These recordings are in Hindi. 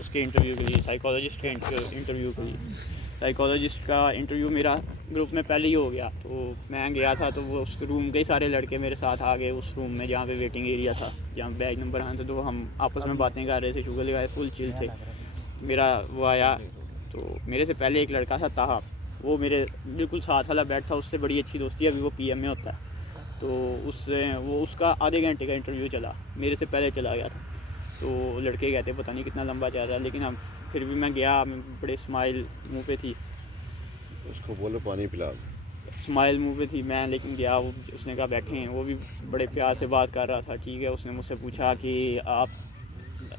उसके इंटरव्यू के लिए, साइकोलॉजिस्ट के इंटरव्यू के लिए। साइकोलॉजिस्ट का इंटरव्यू मेरा ग्रुप में पहले ही हो गया, तो मैं गया था तो वो उस रूम के सारे लड़के मेरे साथ आ गए उस रूम में जहाँ पे वेटिंग एरिया था, जहाँ बैग नंबर आना था। तो हम आपस में बातें कर रहे थे, शुगर लगाए, फुल चिल थे। मेरा वो आया तो मेरे से पहले एक लड़का था ताहा, वो मेरे बिल्कुल साथ वाला बैठ था, उससे बड़ी अच्छी दोस्ती है, अभी वो पीएम में होता है। तो उसका आधे घंटे का इंटरव्यू चला, मेरे से पहले चला गया था। तो लड़के कहते पता नहीं कितना लंबा जा रहा है, लेकिन हम फिर भी मैं गया, बड़े स्माइल मुंह पे थी, उसको बोलो पानी पिला। स्माइल मुंह पे थी मैं, लेकिन गया। वो उसने कहा बैठे हैं, वो भी बड़े प्यार से बात कर रहा था। ठीक है, उसने मुझसे पूछा कि आप,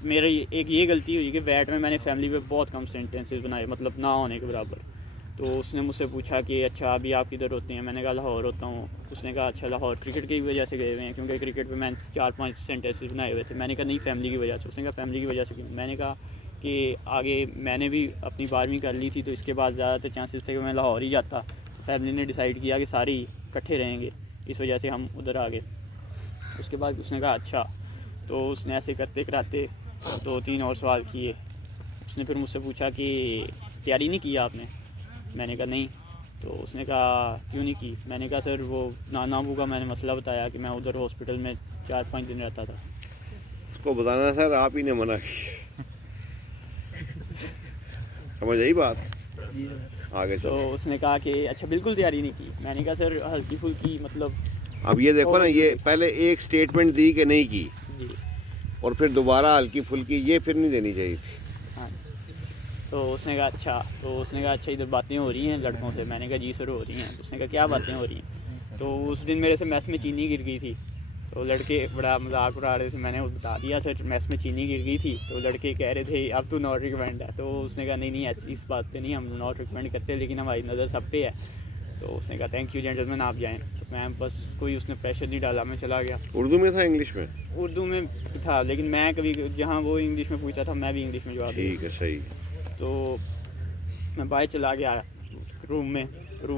मेरी एक ये गलती हुई कि वैट में मैंने फैमिली पे बहुत कम सेंटेंसेस बनाए, मतलब ना होने के बराबर। तो उसने मुझसे पूछा कि अच्छा अभी आप किधर होते हैं, मैंने कहा लाहौर होता हूँ। उसने कहा अच्छा लाहौर क्रिकेट की वजह से गए हुए हैं, क्योंकि क्रिकेट पे मैंने 4-5 सेंटेंसेस बनाए हुए थे। मैंने कहा नहीं, फैमिली की वजह से। उसने कहा फैमिली की वजह से क्यों? मैंने कहा कि आगे मैंने भी अपनी 12वीं कर ली थी, तो इसके बाद ज़्यादातर चांसेस थे कि मैं लाहौर ही जाता। फैमिली ने डिसाइड किया कि सारे इकट्ठे रहेंगे, इस वजह से हम उधर आ गए। उसके बाद उसने कहा अच्छा। तो उसने ऐसे करते कराते 2-3 और सवाल किए। उसने फिर मुझसे पूछा कि तैयारी नहीं की आपने? मैंने कहा नहीं। तो उसने कहा क्यों नहीं की? मैंने कहा सर वो नाना अबू का मैंने मसला बताया कि मैं उधर हॉस्पिटल में 4-5 दिन रहता था। उसको बताना सर आप ही ने मना किया। समझ आई बात? आगे तो चलो। उसने कहा कि अच्छा बिल्कुल तैयारी नहीं की। मैंने कहा सर हल्की फुल्की, मतलब अब ये देखो ना, ये पहले एक स्टेटमेंट दी कि नहीं की, जी और फिर दोबारा हल्की फुल्की, ये फिर नहीं देनी चाहिए थी। हाँ। तो उसने कहा अच्छा। तो उसने कहा अच्छा इधर बातें हो रही हैं लड़कों से? मैंने कहा जी सर हो रही हैं। उसने कहा क्या बातें हो रही हैं? तो उस दिन मेरे से मैस में चीनी गिर गई थी, तो लड़के बड़ा मजाक उड़ा रहे थे। मैंने बता दिया सर मैस में चीनी गिर गई थी। तो लड़के कह रहे थे अब तो नॉट रिकमेंड है। तो उसने कहा नहीं नहीं, ऐसी इस बात पे नहीं, हम नॉट रिकमेंड करते, लेकिन हमारी नज़र सब पे है। तो उसने कहा थैंक यू जेंटलमैन, आप जाएँ। तो मैं बस, कोई उसने प्रेशर नहीं डाला, मैं चला गया। उर्दू में था इंग्लिश में? उर्दू में था, लेकिन मैं कभी जहाँ वो इंग्लिश में पूछा था मैं भी इंग्लिश में जवाब दे ठीक है, सही। दिया। तो मैं बाहर चला गया रूम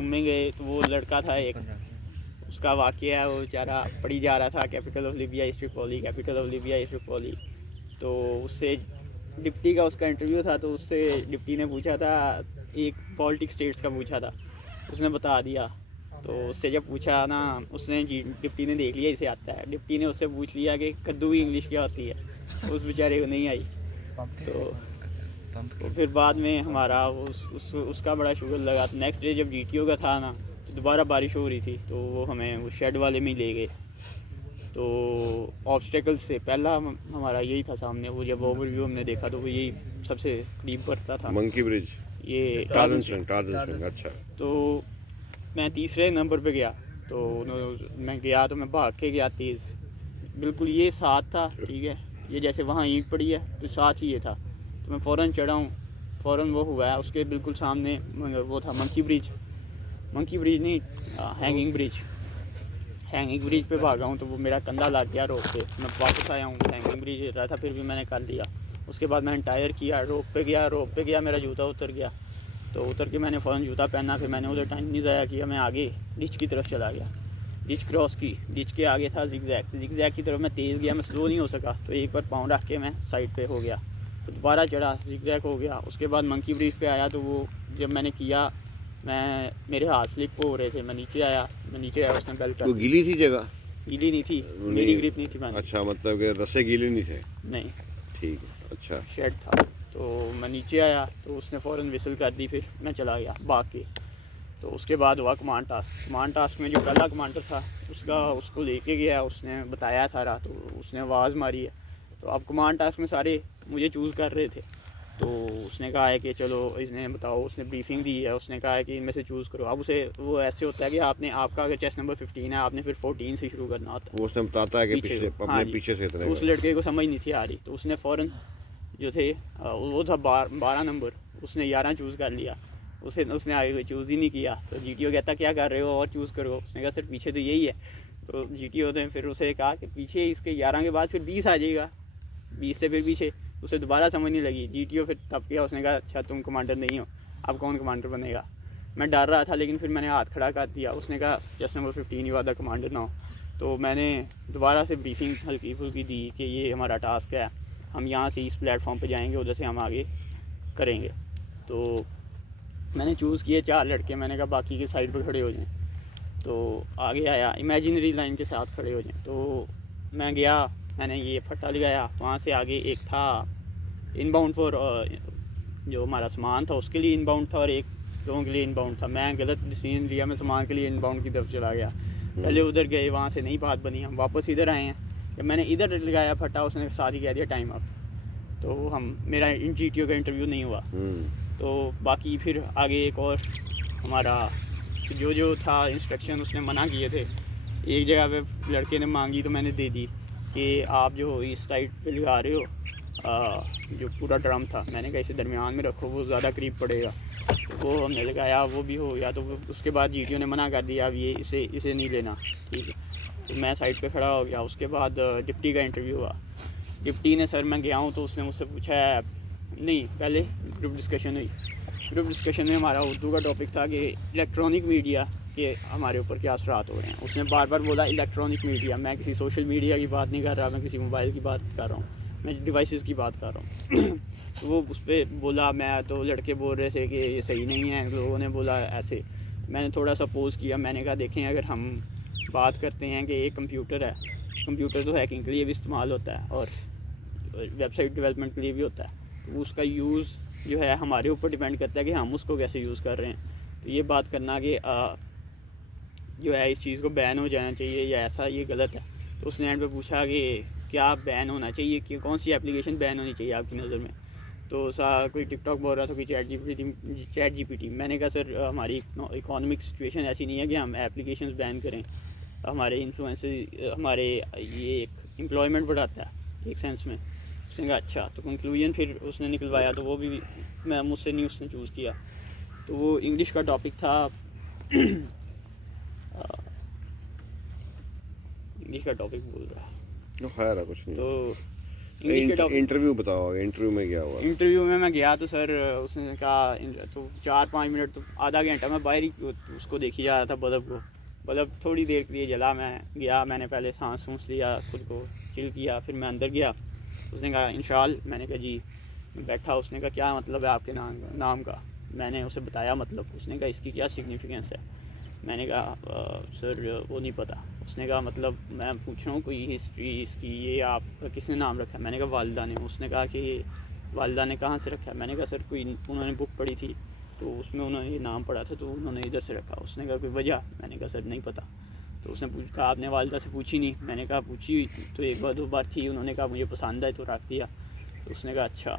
में गए तो वो लड़का था एक, उसका वाक़या है, वो बेचारा पढ़ी जा रहा था capital of Libya is Tripoli, capital of Libya is Tripoli. तो उससे डिप्टी का उसका इंटरव्यू था, तो उससे डिप्टी ने पूछा था, एक पॉलिटिक स्टेट्स का पूछा था, उसने बता दिया। तो उससे जब पूछा ना, उसने डिप्टी ने देख लिया इसे आता है, डिप्टी ने उससे पूछ लिया कि कद्दू की इंग्लिश क्या होती है, उस बेचारे को नहीं आई। तो फिर बाद में हमारा उसका बड़ा शुगर लगा। तो नेक्स्ट डे जब जीटीओ का था ना, तो दोबारा बारिश हो रही थी, तो वो हमें वो शेड वाले में ही ले गए। तो ऑब्स्टेकल से पहला हमारा यही था सामने, वो जब ओवरव्यू हमने देखा तो वो यही सबसे करीब पड़ता था, मंकी ब्रिज, ये टार्जन टार्जन। स्विंग। अच्छा। तो मैं तीसरे नंबर पे गया, तो मैं गया तो मैं भाग के गया तेज़, बिल्कुल ये साथ था। ठीक है, ये जैसे वहाँ ईंट पड़ी है तो साथ ही ये था, तो मैं फ़ौरन चढ़ा हूँ। फ़ौरन वो हुआ है, उसके बिल्कुल सामने वो था मंकी ब्रिज नहीं, हैंगिंग ब्रिज पे भागा हूँ, तो वो मेरा कंधा लग गया रोप पे। मैं वापस आया हूँ, हैंगिंग ब्रिज रहा था, फिर भी मैंने कर लिया। उसके बाद मैंने टायर किया, रोप पे गया, मेरा जूता उतर गया। तो उतर के मैंने फ़ौरन जूता पहना, फिर मैंने उधर टाइम नहीं ज़ाया किया, मैं आगे डिच की तरफ चला गया। डिच क्रॉस की, डिच के आगे था जिगजैग की तरफ मैं तेज़ गया, मैं स्लो नहीं हो सका, तो एक बार पाँव रख के मैं साइड पे हो गया, तो दोबारा चढ़ा, जिगजैग हो गया। उसके बाद मंकी ब्रिज पे आया, तो वो जब मैंने किया, मेरे हाथ स्लिप हो रहे थे, मैं नीचे आया, उसने बेल कर वो दी। गीली थी जगह? गीली नहीं थी, मेरी नहीं। ग्रिप नहीं थी मैंने। अच्छा, मतलब कि रस्से गीले नहीं थे? नहीं, ठीक है, अच्छा। शेड था। तो मैं नीचे आया, तो उसने फ़ौरन विसल कर दी, फिर मैं चला गया भाग के। तो उसके बाद हुआ कमांड टास्क में जो पहला कमांडर था उसको लेके गया, उसने बताया सारा, तो उसने आवाज़ मारी है। तो अब कमांड टास्क में सारे मुझे चूज़ कर रहे थे, तो उसने कहा है कि चलो इसने बताओ, उसने ब्रीफिंग दी है, उसने कहा है कि इनमें से चूज़ करो। अब उसे वो ऐसे होता है कि आपका अगर चेस्ट नंबर 15 है, आपने फिर 14 से शुरू करना होता है, वो उसने बताता है कि पीछे पीछे, को। हाँ अपने जी। पीछे से इतने तो उस का। लड़के को समझ नहीं थी आ रही, तो उसने फ़ौरन जो थे वो था 12 नंबर, उसने 11 चूज़ कर लिया। उसने आगे कोई चूज़ ही नहीं किया। तो जीटीओ कहता क्या कर रहे हो, और चूज़ करो। उसने कहा सर पीछे तो यही है। तो जीटीओ ने फिर उसे कहा कि पीछे इसके 11 के बाद फिर 20 आ जाएगा, 20 से फिर पीछे। उसे दोबारा समझ नहीं लगी। जीटीओ फिर तब किया, उसने कहा अच्छा तुम कमांडर नहीं हो, अब कौन कमांडर बनेगा। मैं डर रहा था, लेकिन फिर मैंने हाथ खड़ा कर दिया। उसने कहा just number 15 you are the commander now. तो मैंने दोबारा से ब्रीफिंग हल्की फुल्की दी कि ये हमारा टास्क है, हम यहाँ से इस प्लेटफॉर्म पे जाएंगे, उधर से हम आगे करेंगे। तो मैंने चूज़ किए 4 लड़के, मैंने कहा बाकी के साइड पर खड़े हो जाएं। तो आगे आया इमेजिनरी लाइन के साथ खड़े हो जाएं। तो मैं गया, मैंने ये फट्टा लगाया, वहाँ से आगे एक था इनबाउंड फॉर जो हमारा सामान था उसके लिए इनबाउंड था, और एक लोगों के लिए इनबाउंड था। मैं गलत डिसीजन लिया, मैं सामान के लिए इनबाउंड की तरफ चला गया। पहले उधर गए, वहाँ से नहीं बात बनी, हम वापस इधर आए हैं। जब मैंने इधर लगाया फटा, उसने साथ ही कह दिया टाइम अप। तो मेरा इन GTO का इंटरव्यू नहीं हुआ। तो बाकी फिर आगे एक और हमारा जो था इंस्ट्रक्शन उसने मना किए थे। एक जगह पे लड़के ने मांगी तो मैंने दे दी कि आप जो इस साइड पे लगा रहे हो जो पूरा ड्रम था, मैंने कहा इसे दरमियान में रखो, वो ज़्यादा करीब पड़ेगा। तो वो हमने लगाया, वो भी हो गया। तो उसके बाद GTO ने मना कर दिया, अब ये इसे नहीं लेना, ठीक है। तो मैं साइड पे खड़ा हो गया। उसके बाद डिप्टी का इंटरव्यू हुआ। डिप्टी ने, सर मैं गया हूँ, तो उसने मुझसे पूछा है, नहीं पहले ग्रुप डिस्कशन हुई। ग्रुप डिस्कशन में हमारा उर्दू का टॉपिक था कि इलेक्ट्रॉनिक मीडिया के हमारे ऊपर क्या असरात हो रहे हैं। उसने बार बार बोला इलेक्ट्रॉनिक मीडिया, मैं किसी सोशल मीडिया की बात नहीं कर रहा, मैं किसी मोबाइल की बात कर रहा हूँ, मैं डिवाइसेस की बात कर रहा हूँ। तो वो उस पर बोला, मैं तो लड़के बोल रहे थे कि ये सही नहीं है, लोगों ने बोला ऐसे। मैंने थोड़ा सा पोज किया, मैंने कहा देखें, अगर हम बात करते हैं कि एक कंप्यूटर है, कंप्यूटर तो हैकिंग के लिए भी इस्तेमाल होता है और वेबसाइट डेवलपमेंट के लिए भी होता है। तो उसका यूज़ जो है हमारे ऊपर डिपेंड करता है कि हम उसको कैसे यूज़ कर रहे हैं। तो ये बात करना कि जो है इस चीज़ को बैन हो जाना चाहिए या ऐसा, ये गलत है। तो उसने एंड पे पूछा कि क्या बैन होना चाहिए, कि कौन सी एप्लीकेशन बैन होनी चाहिए आपकी नज़र में। तो कोई टिकटॉक बोल रहा था, कोई चैट जीपीटी। मैंने कहा सर हमारी इकोनॉमिक सिचुएशन ऐसी नहीं है कि हम एप्लीकेशंस बैन करें, हमारे इन्फ्लुएंस हमारे ये एक एम्प्लॉयमेंट बढ़ाता है एक सेंस में। उसने कहा अच्छा। तो कंक्लूजन फिर उसने निकलवाया, तो वो भी मुझसे नहीं उसने चूज़ किया। तो वो इंग्लिश का टॉपिक था इंग्लिश का टॉपिक बोल रहा खैर कुछ नहीं। तो इंग्लिश के टॉपिक, इंटरव्यू बताओ, इंटरव्यू में क्या हुआ? इंटरव्यू में मैं गया तो सर उसने कहा, तो 4-5 मिनट तो आधा घंटा मैं बाहर ही उसको देखी जा रहा था, बल्ब को। बल्ब थोड़ी देर के लिए जला। मैं गया, मैंने पहले सांस लिया, खुद को चिल किया, फिर मैं अंदर गया। उसने कहा इंशाल, मैंने कहा जी। बैठा, उसने कहा क्या मतलब है आपके नाम का। मैंने उसे बताया मतलब। उसने कहा इसकी क्या सिग्निफिकेंस है। मैंने कहा सर वो नहीं पता। उसने कहा मतलब मैं पूछ रहा हूँ कोई हिस्ट्री इसकी, ये आप किसने नाम रखा है। मैंने कहा वालिदा ने। उसने कहा कि वालिदा ने कहाँ से रखा है। मैंने कहा सर कोई उन्होंने बुक पढ़ी थी तो उसमें उन्होंने ये नाम पढ़ा था तो उन्होंने इधर से रखा। उसने कहा कोई वजह। मैंने कहा सर नहीं पता। तो उसने कहा आपने वालिदा से पूछी नहीं। मैंने कहा पूछी तो 1-2 बार थी, उन्होंने कहा मुझे पसंद है तो रख दिया। तो उसने कहा अच्छा।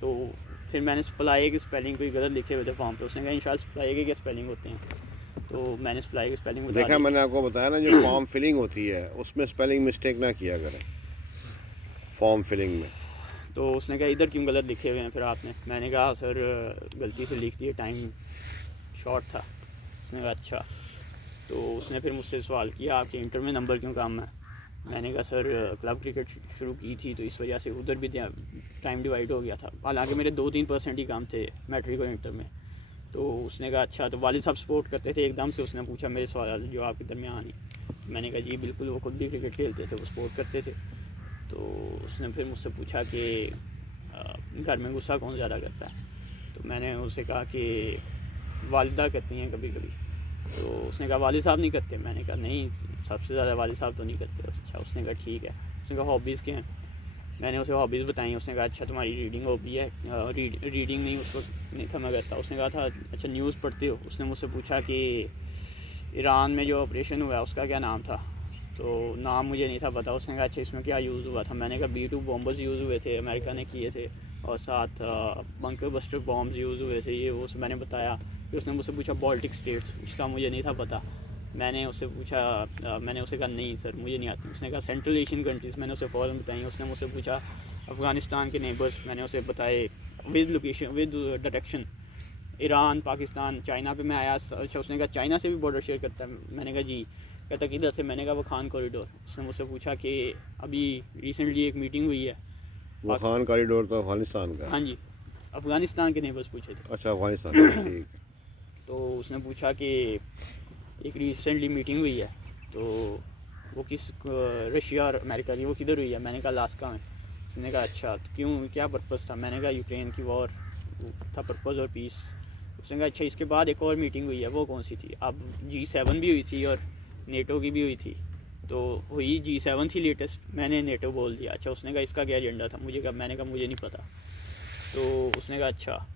तो फिर मैंने सप्लाई की स्पेलिंग कोई गलत लिखे हुए थे फॉर्म पे। उसने कहा इंशाल्लाह सप्लाई के क्या स्पेलिंग होते हैं। तो मैंने सप्लाई की स्पेलिंग बता देखा, मैंने आपको बताया ना, जो फॉर्म फिलिंग होती है उसमें स्पेलिंग मिस्टेक ना किया करें फॉर्म फिलिंग में। तो उसने कहा इधर क्यों गलत लिखे हुए हैं फिर आपने। मैंने कहा सर गलती से लिख दिए, टाइम शॉर्ट था। उसने कहा अच्छा। तो उसने फिर मुझसे सवाल किया आपके इंटर में नंबर क्यों कम है। मैंने कहा सर क्लब क्रिकेट शुरू की थी तो इस वजह से उधर भी टाइम डिवाइड हो गया था। हालांकि मेरे 2-3% ही काम थे मैट्रिक और इंटर में। तो उसने कहा अच्छा। तो वालिद साहब सपोर्ट करते थे। एकदम से उसने पूछा मेरे सवाल जो आपके दरमियान ही। मैंने कहा जी बिल्कुल, वो खुद भी क्रिकेट खेलते थे, वो सपोर्ट करते थे। तो उसने फिर मुझसे पूछा कि घर में गुस्सा कौन ज़्यादा करता है। तो मैंने उसे कहा कि वालिदा करती हैं कभी कभी। तो उसने कहा वालिद साहब नहीं करते। मैंने कहा नहीं, सबसे ज़्यादा वालिद साहब तो नहीं करते। अच्छा। उसने कहा ठीक है। उसने कहा हॉबीज़ के हैं। मैंने उसे हॉबीज़ बताई। उसने कहा अच्छा तुम्हारी रीडिंग हॉबी है। रीडिंग नहीं उस वक्त नहीं था मैं करता। उसने कहा था अच्छा न्यूज़ पढ़ते हो। उसने मुझसे पूछा कि ईरान में जो ऑपरेशन हुआ उसका क्या नाम था। तो नाम मुझे नहीं था पता। उसने कहा अच्छा इसमें क्या यूज़ हुआ था। मैंने कहा B-2 बॉम्बर्स यूज़ हुए थे, अमेरिका ने किए थे, और साथ बंकर बस्टर बॉम्ब्स यूज़ हुए थे, ये वो मैंने बताया। फिर उसने मुझसे पूछा बाल्टिक स्टेट्स, उसका मुझे नहीं था पता। मैंने उससे पूछा मैंने उसे कहा नहीं सर मुझे नहीं आती। उसने कहा सेंट्रल एशियन कंट्रीज़, मैंने उसे फ़ौरन बताई। उसने मुझसे पूछा अफ़गानिस्तान के नेबर्स, मैंने उसे बताए with location with direction. Iran, Pakistan, China पे मैं आया। अच्छा। उसने कहा चाइना से भी बॉर्डर शेयर करता है। मैंने कहा जी। कहता किधर से। मैंने कहा वो खान कॉरिडोर। उसने मुझसे पूछा कि अभी रिसेंटली एक मीटिंग हुई है। वो खान कॉरिडोर तो अफगानिस्तान का? हाँ जी, अफ़गानिस्तान के नेबर्स पूछे थे। अच्छा, अफगानिस्तान का, ठीक। तो उसने पूछा कि एक रिसेंटली मीटिंग हुई है तो वो किस रशिया और अमेरिका की, वो किधर हुई है। मैंने कहा अलास्का में। उसने कहा अच्छा तो क्यों, क्या पर्पज़ था? मैंने कहा यूक्रेन की वॉर था पर्पज़ और पीस। उसने कहा अच्छा इसके बाद एक और मीटिंग हुई है, वो कौन सी थी? अब G7 भी हुई थी और नेटो की भी हुई थी, तो हुई G7 थी लेटेस्ट, मैंने नेटो बोल दिया। अच्छा उसने कहा इसका क्या एजेंडा था? मैंने कहा मुझे नहीं पता। तो उसने कहा अच्छा